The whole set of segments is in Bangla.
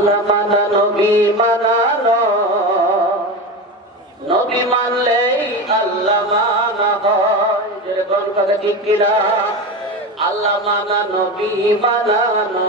আল্লাহ মানা, নবী মানানো নবী মানলেই আল্লাহ মানা হয়। যেরকম কথা ঠিক কিনা? আল্লাহ মানা, নবী মানানো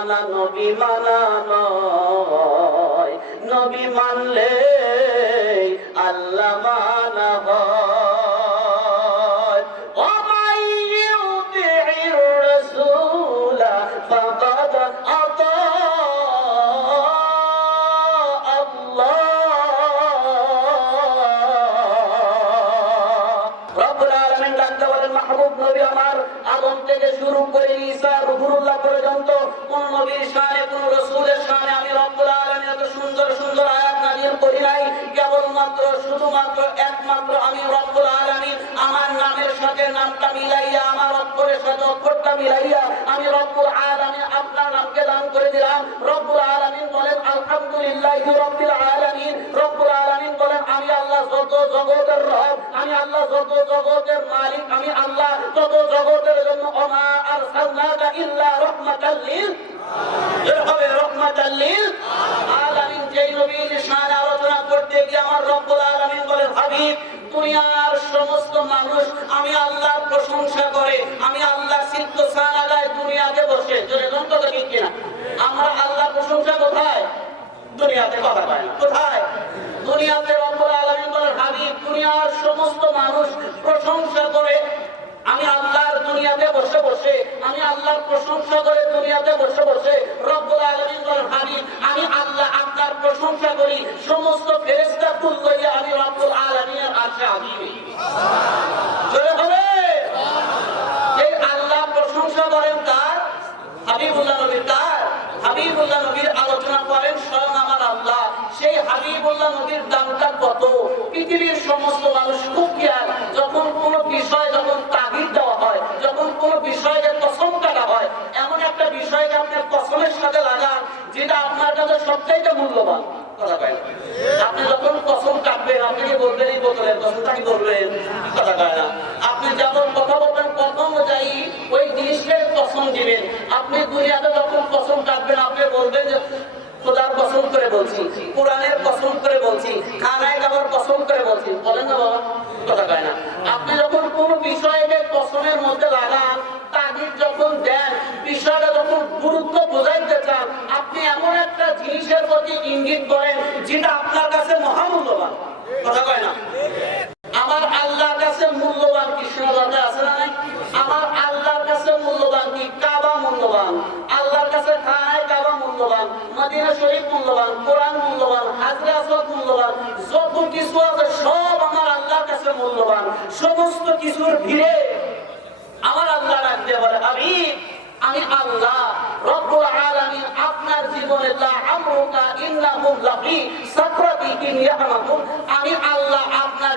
মানা নবী মানা নয়। নবী মানলে আল্লাহ ঈসা রুহুল্লাহ পর্যন্ত কোন নবীর সামনে কোন রসুলের সামনে আমি রব্বুল আলমী এত সুন্দর সুন্দর আয়াত নাজিল করি নাই। কেবলমাত্র, শুধুমাত্র, একমাত্র আমি রব্বুল নামের সাথে নামটা মিলাইয়া, আমার অক্ষরের সাথে অক্ষরটা মিলাইয়া আমি রব্বুল আলামিন আপনার নামকে দান করে দিলাম। রব্বুল আলামিন বলেন, আলহামদুলিল্লাহি রাব্বিল আলামিন। রব্বুল আলামিন বলেন, আমি আল্লাহ যত জগতের রব, আমি আল্লাহ যত জগতের মালিক, আমি আল্লাহ যত জগতের জন্য ওমা আরসালনাকা ইল্লা রাহমাতাল লিল। এভাবে রহমাতাল লিল। আলামিন যেই নবীর শান আলোচনা করতে গিয়ে আমার রব্বুল আলামিন বলেন, হাবিব দুনিয়ার সমস্ত মানুষ, আমি আল্লাহর প্রশংসা করে, আমি আল্লাহ সিদ্ধ সানা গায় দুনিয়াতে বসে। কিনা? আমরা আল্লাহর প্রশংসা কোথায়? দুনিয়াতে কথা না। কোথায়? দুনিয়াতে দুনিয়ার সমস্ত মানুষ প্রশংসা করে, আমি আল্লাহর দুনিয়াতে বসে বসে, আমি আল্লাহর প্রশংসা করে দুনিয়াতে বসে বসে, রব্বুল আলামিন বলেন প্রশংসা করি, সমস্ত ফেরেশতা কুল লইয়া আমি রব্বুল আলামিনের যে আল্লাহ প্রশংসা করেন কার হাবিবুল্লাহ কার হাবিবুল্লাহ নবীর আলোচনা করেন স্বয়ং আমার আল্লাহ। সেই হাবিবুল্লাহ নবীর দামটা কত? পৃথিবীর সমস্ত মানুষ খুব জ্ঞান যখন কোন বিষয় যখন তাগিদ দেওয়া হয় যখন কোন বিষয়কে কসম কাটা হয় এমন একটা বিষয়কে আপনি কসমের সাথে লাগান কাছে সবচাইতে মূল্যবান কথা আপনি যখন কসম কাটবেন আপনি কি বলবেন এই বোতলের কসমটা কি বলবেন? কথা কয় না। আপনি যখন কথা বলবেন, কথা অনুযায়ী ওই জিনিসটার কসম দিবেন। আপনি দুনিয়াতে যখন কসম কাটবেন আপনি বলবেন খোদার কসম করে বলছি, কোরআনের কসম করে বলছি খানায় খাবার প্রতি ইঙ্গিত করেন? যেটা আপনার কাছে মহামূল্যবান কথা কয় না আমার আল্লাহর কাছে মূল্যবান কৃষ্ণ দাদা আছে না নাই? আমার আল্লাহর কাছে মূল্যবান কি কাবা মূল্যবান আল্লাহর কাছে খানায় কাবা মূল্যবান মদিনা শরীফ মূল্যবান কোরআন মূল্যবান হাজরা আসওয়াদ মূল্যবান যত কিছু আছে সব আমার আল্লাহর কাছে মূল্যবান সমস্ত কিছুর ভিড়ে আমার আল্লাহ রাখতে বলে আমি আমি আল্লাহ রব্বুল আলামিন আপনার জীবনে লা আমরুকা ইন্নাহুম লাফি সাকরাতিহিম ইয়াহমাকুন আমি আল্লাহ আপনার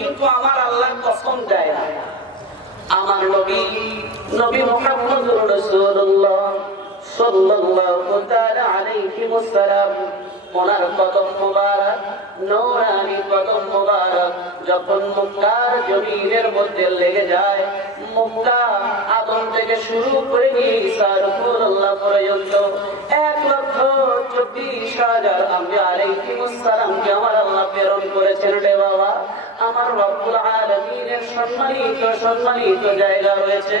কিন্তু আমার আল্লাহ কসম দেয় না। আমার নবী নবী মুহাম্মদুর রাসূলুল্লাহ সাল্লাল্লাহু তাআলা আলাইহি ওয়াসাল্লাম, ওনার কদম মোবারক, নূরানি কদম মোবারক, যখন মুক্তার জমিনের মধ্যে লেগে যায়, মুক্তা আদম থেকে শুরু করে নিয়ে ঈসা রাসূলুল্লাহ পর্যন্ত চব্বিশ হাজার আমি আলাইহি ওয়াসাল্লামকে আমার আল্লাহ প্রেরণ করেছেন রে বাবা? আমার রব্বুল আলামিনের সম্মানিত সম্মানিত জায়গা রয়েছে।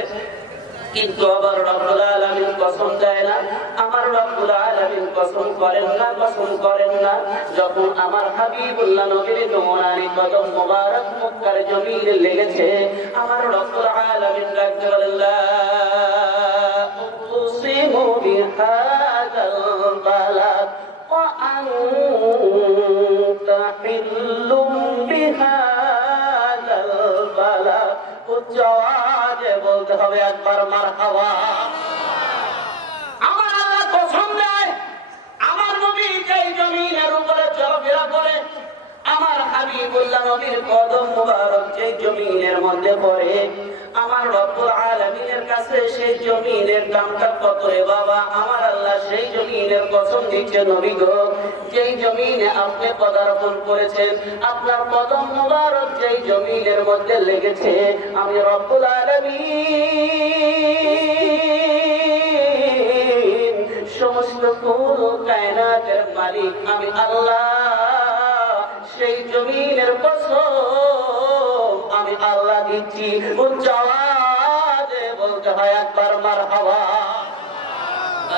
কিন্তু আবার রব্বুল আলামিন কসম দেয় না। আমার রব্বুল আলামিন কসম করেন না, কসম করেন না। যখন আমার হাবিবুল্লাহ নবীর নমনারি কদম মোবারক মক্কার জমিনে লেগেছে, আমার রব্বুল আলামিন ডাকতে বলেন, লা উকসিমু বিহাদাল বালাদ وأنت حل بهذا البلد উচ্চ আওয়াজে বলতে হবে একবার মার হাওয়া আমার আল্লাহ কসম দেয় আমার নবী যেই জমিনের উপরে চলাফেরা করে আমার হাবিবুল্লাহ নবীর কদম মুবারক যেই জমিনের মধ্যে পড়ে আমার রব্বুল আলামিনের কাছে সেই জমিনের দামটা কত রে বাবা আমার আল্লাহ সেই জমিনের কসম দিচ্ছে নবী গো যেই জমিনে আপনি পদার্পণ করেছেন, আপনার কদম মুবারক যেই জমিনের মধ্যে লেগেছে, আমি রব্বুল সমস্ত কায়নাতের মালিক আমি আল্লাহ। সেই জমিনের কসম আমি আল্লাহ দিচ্ছি। উচ্চ বলতে হয় একবার মার হাওয়া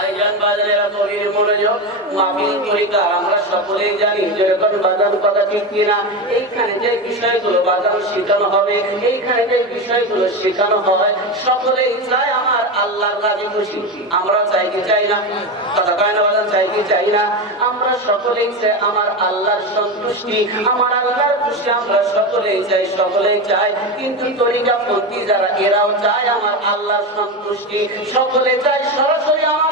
ভাইজান বাজারেরা কবির মনোযোগ মাহফিল তরিকা আমরা সকলেই জানি যেরকম বাজার কথা ঠিক কিনা। এইখানে যে বিষয়গুলো বাজার শেখানো হবে, এইখানে যে বিষয়গুলো শেখানো হয়, সকলেই চায় আমার আল্লাহর রাজি খুশি। আমরা চাই কি চাই না? কথা কয় না বাজার চাই কি চাই না? আমরা সকলেই চাই আমার আল্লাহর সন্তুষ্টি, আমার আল্লাহর খুশি আমরা সকলেই চাই সকলেই চাই। কিন্তু তরিকা পন্থী যারা, এরাও চায় আমার আল্লাহর সন্তুষ্টি। সকলে চায় সরাসরি আমার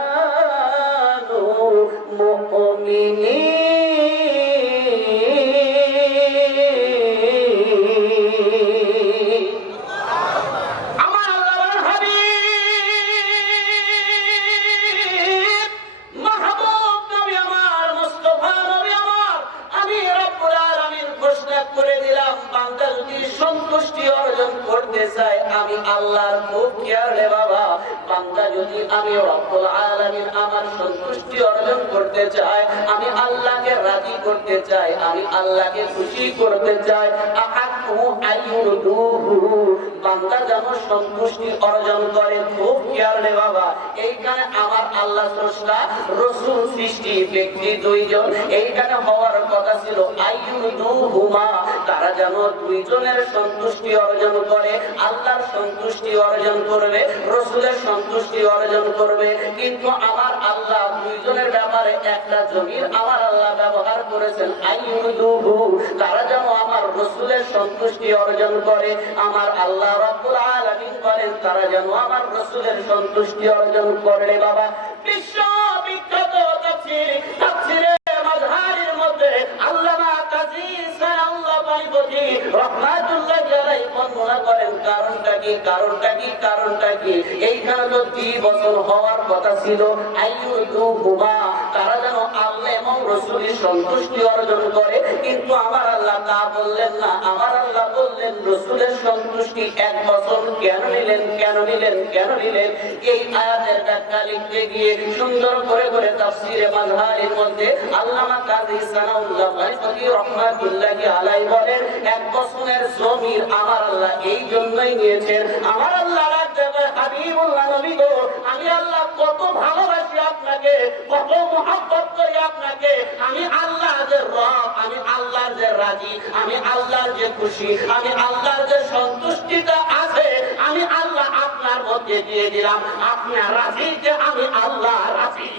কানু সন্তুষ্টি অর্জন করতে চাই, আমি আল্লাহর খুব খেয়ালে বাবা। বান্দা যদি আমি রব্বুল আলামিন আমার সন্তুষ্টি অর্জন করতে চাই, আমি আল্লাহকে রাজি করতে চাই, আমি আল্লাহকে খুশি করতে চাই বান্দা যেন সন্তুষ্টি অর্জন করে, খুব খেয়াল বাবা, এইখানে আমার আল্লাহ স্রষ্টা রসুল সৃষ্টি, ব্যক্তি দুইজন। এইখানে হওয়ার কথা ছিল তারা যেন দুইজনের সন্তুষ্টি অর্জন করে, আল্লাহর সন্তুষ্টি অর্জন করবে, রসুলের সন্তুষ্টি অর্জন করবে। কিন্তু আমার আল্লাহ দুইজনের ব্যাপারে একটা জমির আমার আল্লাহ ব্যবহার করেছেন আইয়ুরদুহু তারা যেন আমার রসুলের সন্তুষ্টি অর্জন করে, আমার আল্লাহ রাব্বুল আলামিন বলেন, তারা যেন আমার রসুলের সন্তুষ্টি অর্জন করে বাবা। বিশ্ব বিখ্যাত তাফসীর মধ্যে আল্লামা কাজী রাহমাতুল্লাহ আলাইহি বর্ণনা করেন, কারণটা কি কারণটা কি কারণটা কি? এইখানে তো দুই বছর হওয়ার কথা ছিল। আইয়ুদু হুমা তারা যেন আল্লাহ এবং রসুলের সন্তুষ্টি অর্জন করে, কিন্তু আমার আল্লাহ তা বললেন না। আমার আল্লাহ বললেন, রসুলের সন্তুষ্টি এক বছর কেন নিলেন কেন নিলেন কেন নিলেন? এই আয়াতের ব্যাখ্যা লিখতে গিয়ে সুন্দর করে করে তাফসিরে মাযহারের মধ্যে আল্লামা কাজী সানাউল্লাহ বাইফতি রাহমাতুল্লাহি আলাইহি বলেন, এক বছরের জমির আমার আল্লাহ এই জন্যই নিয়েছেন। আমার আল্লাহ আমি আল্লাহ যে রাজি, আমি আল্লাহ যে খুশি, আমি আল্লাহর যে সন্তুষ্টিটা আছে, আমি আল্লাহ আপনার মধ্যে দিয়ে দিলাম। আপনার রাজি যে আমি আল্লাহ রাজি।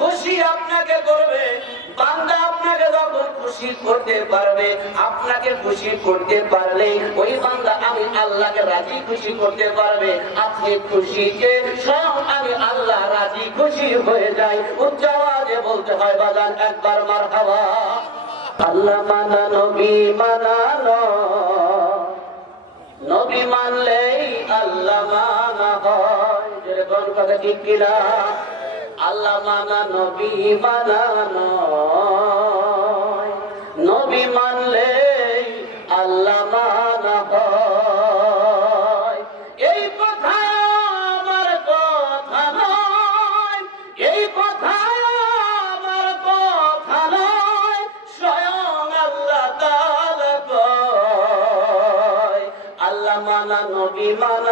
খুশি আপনাকে করবে, বান্দা আপনাকে যখন খুশি করতে পারবে, আপনাকে খুশি করতে পারলে ওই বান্দা আমি আল্লাহকে রাজি খুশি করতে পারবে। আপনি খুশি যে স্বয়ং আমি আল্লাহ রাজি খুশি হয়ে যাই। উচ্চ আওয়াজে বলতে হয়, বাজান, একবার মার আল্লাহ মানা, নবী মানানো নবী মানলেই আল্লাহ মানা হয়। যেরকম কথা ঠিক কিনা? আল্লাহ মানা নবী মানানো নবী মানলেই আল্লাহ মানা হয়। এই কথা আমার কথা নয়। এই কথা আমার কথা নয়। স্বয়ং আল্লাহ তাআলা কয় আল্লাহ মানা নবী মানা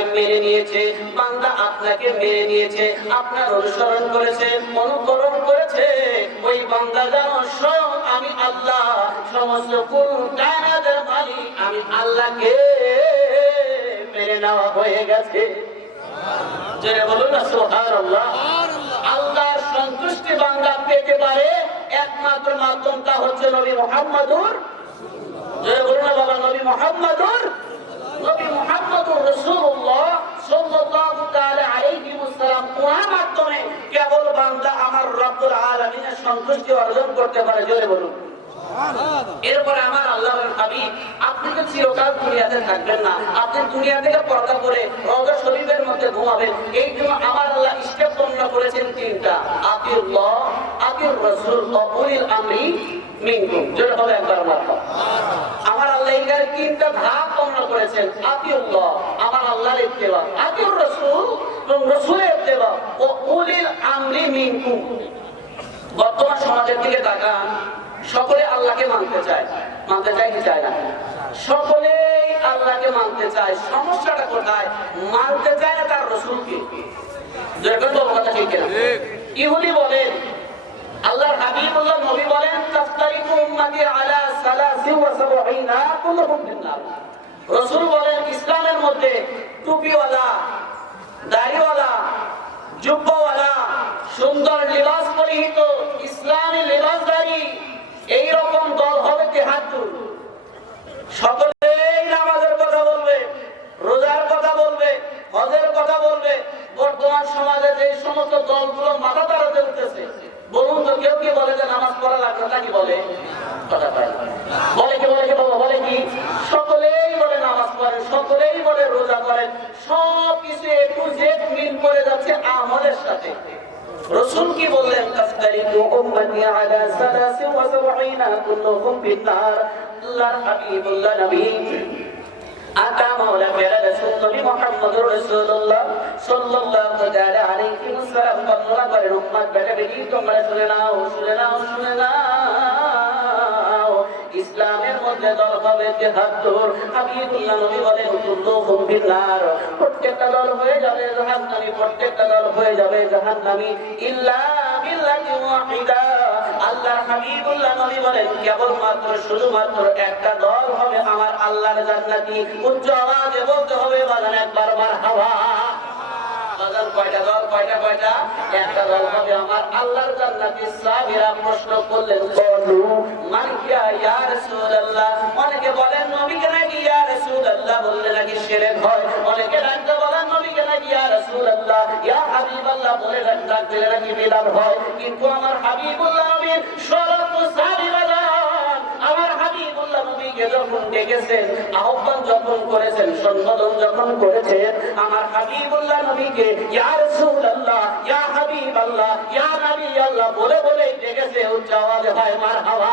আপনাকে মেনে নিয়েছে, বান্দা আপনাকে মেনে নিয়েছে, আপনার অনুসরণ করেছে, অনুকরণ করেছে। ওই বান্দা যেন স্বয়ং আমি আল্লাহ, সমস্ত কোন কায়নাতের মালিক, আমি আল্লাহকে মেনে নেওয়া হয়ে গেছে। জোরে বলুন না, সুবহানাল্লাহ। আল্লাহর সন্তুষ্টি বান্দা পেতে পারে, একমাত্র মাধ্যমটা হচ্ছে নবী মুহাম্মদুর। জয় বলুন বাবা, নবী মুহাম্মদুর। নবী মুহাম্মদুর রাসূলুল্লাহ সাল্লাল্লাহু তাআলা আলাইহি ওয়াসাল্লাম ওনার মাধ্যমে কেবল বান্দা আমার রব্বুল আলামিনের সন্তুষ্টি অর্জন করতে পারে। জোরে বলুন। এরপরে আমার আল্লাহ হাবিব, আপনি তো চিরকাল দুনিয়াতে থাকবেন না। আপনি দুনিয়া থেকে পর্দা করে রওজা শরীফের মধ্যে ঘুমাবেন। এই জন্য আমার আল্লাহ স্টেপ বর্ণনা করেছেন তিনটা। আতিউল্লাহ আতিউর রাসূল হবে আল্লাহর রাসূল এবং রাসূলের ইত্তেবা। বর্তমান সমাজের দিকে তাকান। সকলে আল্লাহকে মানতে চায়। মানতে চায় কি চায় না? সকলে আল্লাহকে মানতে চায়। সমস্যাটা কোথায়? মানতে চায় না তার রসুলকে। বলেন বলেন ইসলামের মধ্যে টুপিওয়ালা, দাড়িওয়ালা, জুব্বাওয়ালা, সুন্দর লিবাস পরিহিত ইসলামী লিবাসধারী এই রকম দল হবে তেহাত্তর সকলেই নামাজের কথা বলবে, রোজার কথা বলবে, হজের কথা বলবে। বর্তমান সমাজে যে সমস্ত দলগুলো মাথা তারা চলতেছে বলুন তো কেউ কি বলে যে নামাজ পড়া লাগবে নাকি বলে? কথা পায় না। বলে কি বলে কি বাবা বলে কি সকলেই বলে নামাজ পড়েন সকলেই বলে রোজা করেন সব কিছু একটু জেদ মিল করে যাচ্ছে আমলের সাথে রসুল কি বললেন তাফতারিকু উম্মতি আলা সালাসি ওয়া রাসূলুল্লাহ সাল্লাল্লাহু তাআলা আলাইহি ওয়াসাল্লাম বর্ণনা করেন উম্মত বেটা বেটি তোমরা শুনে নাও শুনে নাও শুনে নাও ইসলামের মধ্যে দল হবে হাবিবুল্লাহ নবী ফিন্নার প্রত্যেকটা দল হয়ে যাবে জাহান্নামী, প্রত্যেকটা দল হয়ে যাবে জাহান্নামী। ইল্লা বিল্লাহি ওয়াহিদা আল্লাহর হাবিবুল্লাহ নবী বলেন, কেবলমাত্র শুধুমাত্র একটা দল হবে আমার আল্লাহর জান্নাতি। উচ্চ আওয়াজে বলতে হবে, বাজান একবার মারহাবা হয়। কিন্তু আমার হাবিবুল্লাহ নবীর যখন ডেকেছেন, আহ্বান যখন করেছেন যখন করেছেন, আমার হাবিবুল্লাহ নবীকে, ইয়া রাসূলুল্লাহ, ইয়া হাবিবাল্লাহ, ইয়া আল্লাহ বলে বলে ডেকেছে, উচ্চ আওয়াজে হয়, মারহাবা।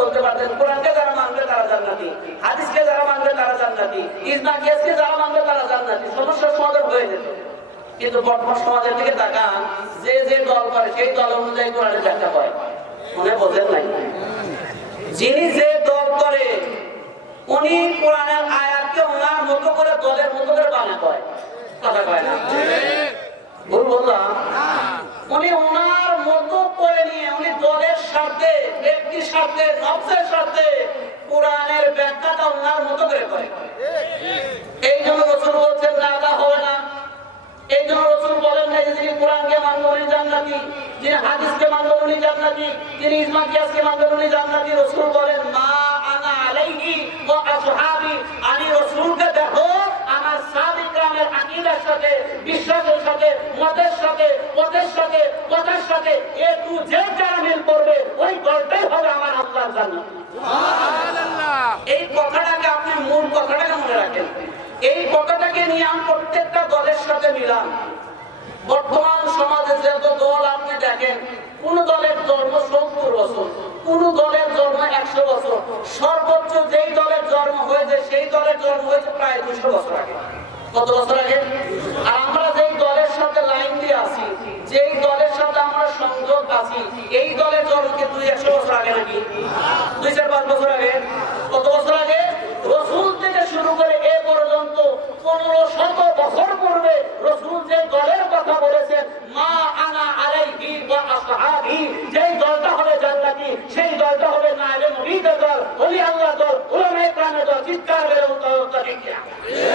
বলতে পারতেন কোরআনকে যারা মানবে তারা জান্নাতি হাদিসকে যারা মানবে তারা জান্নাতি ইসমা কেসকে যারা মানবে তারা জান্নাতি সমস্যার সমাধান হয়ে যেত। কিন্তু বর্তমান সমাজের দিকে তাকান যে যে দল করে সেই দল অনুযায়ী কোরআনের ব্যাখ্যা হয় মনে বোঝেন নাই? যিনি যে দল করে উনি কোরআনের আয়াতকে ওনার মতো করে দলের মতো করে বানা করে কথা কয় না? ভুল বললাম। হ্যাঁ। উনি ওনার মতো করে স্বার্থে নফসের স্বার্থে কোরআনের ব্যাখ্যাটা ওনার মতো করে করে। এই জন্য রসুল বলছেন, না হবে না। এই জন্য রসুল বলেন না যে তিনি কোরআনকে মানব উনি জান্নাতি যিনি হাদিসকে মানব উনি জান্নাতি তিনি ইসমাম মানব উনি জান্নাতি রসুল বলেন, মা আনা আলাইহি ও আসহাবি। আমি রসুলকে দেখো, আমার সাহাবী کرامের আকীদার সাথে, বিশ্বাসের সাথে, মতের সাথে, পথের সাথে, কথার সাথে, এ টু জেড যারা মিল করবে মিলাম বর্তমান সমাজে যত দল আপনি দেখেন, কোন দলের জন্ম সত্তর বছর, কোন দলের জন্ম একশো বছর, সর্বোচ্চ যেই দলের জন্ম হয়েছে, সেই দলের জন্ম হয়েছে প্রায় দুশো বছর আগে। কত বছর আগে? আর আমরা যেই দলের সাথে লাইন দিয়ে আছি, যেই দলের সাথে আমরা সংযোগ আছি, এই দলের জন্ম কি দুই একশো বছর আগে নাকি দুই চার পাঁচ বছর আগে কত বছর আগে রসুল থেকে শুরু করে এ পর্যন্ত পনেরো শত বছর পূর্বে রসুল যে দলের কথা বলেছেন মা আনা আলাইহি ওয়া আসহাবি যেই দলটা হবে জান্নাতি সেই দলটা হবে নায়েবে নবীদের দল ওলি আল্লাহ দল উলামায়ে কেরামের দল চিৎকার করে